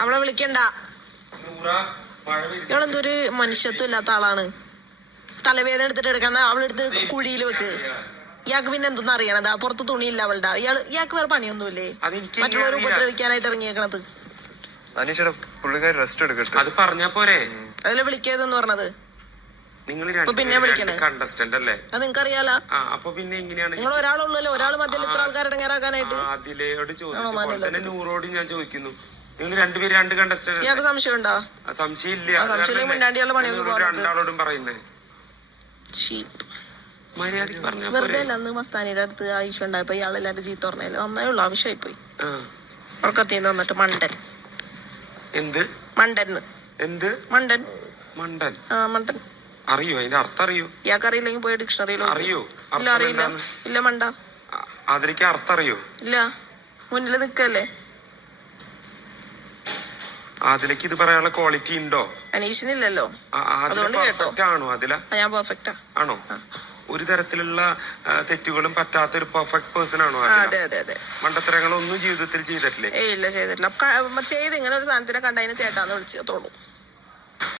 അവളെ വിളിക്കണ്ട. ഇവളെന്തൊരു മനുഷ്യത്വം ഇല്ലാത്ത ആളാണ്. തലവേദന എടുത്തിട്ട് എടുക്കുന്ന അവളെടുത്ത് കുഴിയിൽ വെക്ക്. ഇയാൾക്ക് പിന്നെ എന്തൊന്നും അറിയണതാ? പുറത്ത് തുണിയില്ല അവളുടെ. ഇയാൾക്ക് വേറെ പണിയൊന്നുമില്ലേ? മറ്റുള്ളവർ ഉപദ്രവിക്കാനായിട്ട് ഇറങ്ങിയേക്കണത്. അത് പറഞ്ഞാ പോരെ? അതിലെ വിളിക്കരുതെന്ന് പറഞ്ഞത്. പിന്നെ വിളിക്കണേ കണ്ടസ്റ്റന്റ് അല്ലേ? അത് നിങ്ങൾക്ക് അറിയാലോ. അപ്പൊ പിന്നെ എങ്ങനെയാണ് നിങ്ങൾ ഒരാളുള്ളല്ലോ, ഒരാൾ മധ്യയിൽ ഇത്ര ആൾക്കാർ ഇടങ്ങേറാക്കാനായിട്ട്? അതിലേയോട് ചോദിച്ചു, നൂറോട് ഞാൻ ചോദിക്കുന്നു. നിങ്ങൾ രണ്ടുപേരും രണ്ട് കണ്ടസ്റ്റന്റ്. ഇയാൾക്ക് സംശയം ഉണ്ടോ? സംശയം ഇല്ല. രണ്ടാളോടും പറയുന്നേ വെറുതെ അല്ല. അന്ന് മസ്താനിയുടെ അടുത്ത് ആവശ്യം ഉണ്ടായപ്പോ ഇയാളെല്ലാരും ചീത്ത പറഞ്ഞല്ലോ. അമ്മയുള്ള ആവശ്യമായി പോയി. ഉറക്കത്തിന്ന് വന്നിട്ട് മണ്ടൻ. എന്ത് മണ്ടൻ? എന്ത് മണ്ടൻ? മണ്ടൻ? മണ്ടൻ അറിയോ? അതിന്റെ അർത്ഥം അറിയോ? ഇയാൾക്ക് അറിയില്ലെങ്കിൽ പോയി ഡിക്ഷണറിയിലോ. അറിയോ? ഇല്ല, അറിയില്ല. ഇല്ല, മണ്ട. അതിലേക്ക് അർത്ഥം അറിയോ? ഇല്ല, മുന്നിൽ നിക്കല്ലേ. അതിലേക്ക് ഇത് പറയാനുള്ള ക്വാളിറ്റി ഉണ്ടോ? അനീഷിനില്ലല്ലോ. അതുകൊണ്ട് കേട്ടോ. ആണോ അതില? ഞാൻ പെർഫെക്റ്റാ. ആണോ? ഒരു തരത്തിലുള്ള തെറ്റുകളും പറ്റാത്ത ഒരു പെർഫെക്റ്റ് പേഴ്സൺ ആണോ? അതെ അതെ അതെ. മണ്ടത്തരങ്ങളൊന്നും ജീവിതത്തിൽ ചെയ്തിട്ടില്ലേ? ഇല്ല, ചെയ്തിട്ടില്ല. ചെയ്ത് ഇങ്ങനെ ഒരു സാധനത്തിനെ കണ്ടതിന് ചേട്ടാന്ന് വിളിച്ചോളൂ.